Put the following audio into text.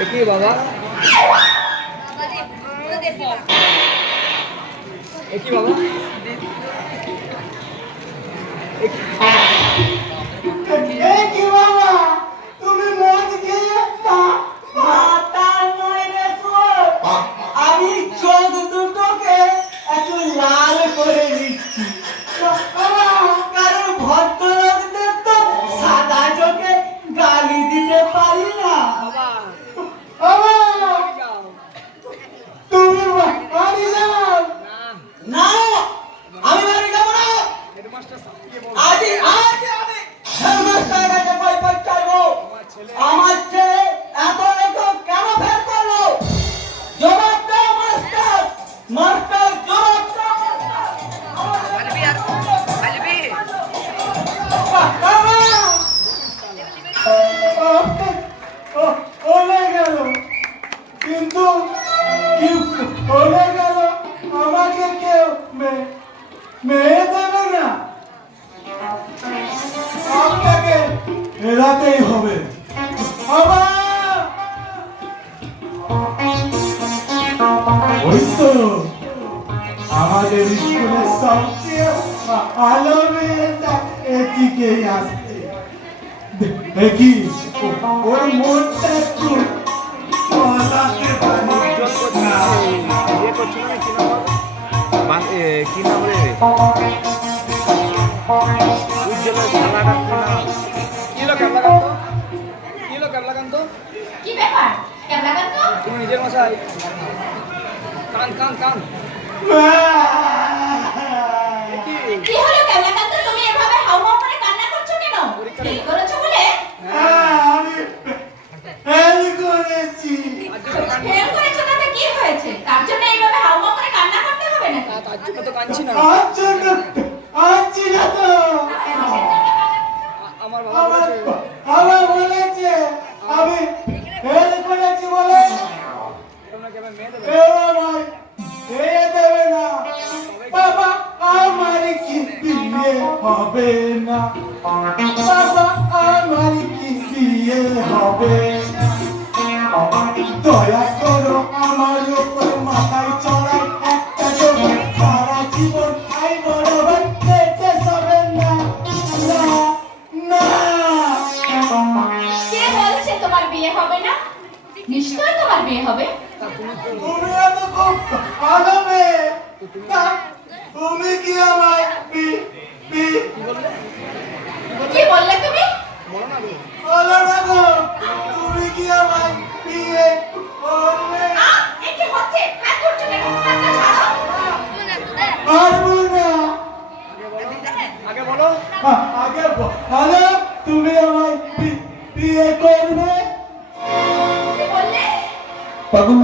কি বাবা? কি বাবা? কি বাবা তুমি মদ খেয়ে মাথা নইলে আমি চোখ দুটোকে একটু লাল করে দিচ্ছি। কারণ ভদ্রলোকদের তো সাদা চোখে গালি দিতে পারি না। তুমি বাড়ি যাও না? আমি বাড়ি যাবো না। আজ আমি হেডমাস্টার কাছে পয়সা চাইবো। আমার ছেলে এত কেন ফেল করলো? জবাব দাও মাস্টার। মাস্টার জবাব দাও। ওলে গেল কিন্তু কি ওলে গেল আমাকে কেউ মেয়ে দেবে না। আপনাকে এড়াতেই হবে। ওই তো আমাদের স্কুলের সবচেয়ে ভালো মেয়েটা এদিকেই আসছে। দেখি ওর মনটা একটু বলাতে পারি না। কি নাম রে? উজ্জ্বলের শালাটা কি নাম? কি ক্যাবলাকান্ত? কি ক্যাবলাকান্ত? কি ব্যাপার ক্যাবলাকান্ত? তুমি নিজের মশাই কান কান কান। কি হলো ক্যাবলাকান্ত, তুমি এভাবে হাউমাউ করে কান্না করছো কেন? কি করেছো বলে? আমি ফেল করেছি। ফেল করেছো তাতে কি হয়েছে? তার জন্য এইভাবে হাউমাউ করে কান্না করতে হবে না? তার জন্য তো কাঁদছি না। আছি না তো। আমার বাবা আমার বলেছে আমি ফেল করেছি বলে তোমরা কেমন মেয়ে দেবে? মেয়ে দেবে না। বাবা আমার কি বিয়ে হবে না? বাবা আমার কি বিয়ে হবে না? দয়া করো আমার উপর মাথায় চড়াই একটা জমি সারা জীবন খাই বড় ভাই খেতে হবে না। না না। কে বলছে তোমার বিয়ে হবে না? নিশ্চয়ই তোমার বিয়ে হবে। তুমি এত খুব ভালো মেয়ে। তুমি কি আমায় কি বললে তুমি? বলো না গো, তুমি কি আমায় বিয়ে করবে? এ কি হচ্ছে? হাত ধরছো কেন? হাতটা ছাড়ো। পারবো না। আগে বলো। আগে বলো তুমি আমায় বিয়ে করবে? কি বললে? পাগল